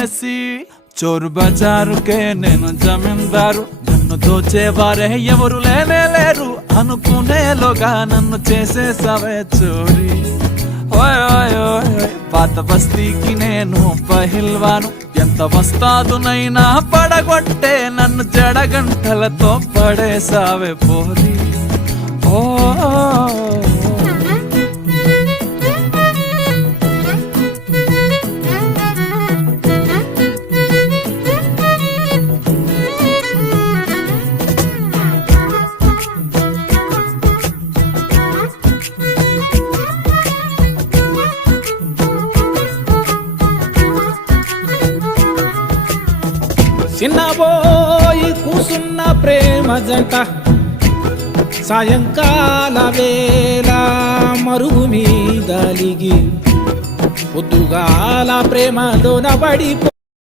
చేసి చోరు బజారుకే నేను జమీందారు, నన్ను దోచేవారే ఎవరు లేనే లేరు అనుకునేలోగా నన్ను చేసేసావే చోరీ. ఓయ్ ఓయ్ ఓయ్ ఓయ్ పాత బస్తీకి నేను పహిల్వాను, ఎంత వస్తాదునైనా పడగొట్టే నన్ను జడగంటలతో పడేసావే పోరి. ఓ చిన్నబోయి కూసున్న ప్రేమ జంట సాయంకాల వేళ మరుగు మీద లిగి పొద్దుగాల ప్రేమలోన పడిపో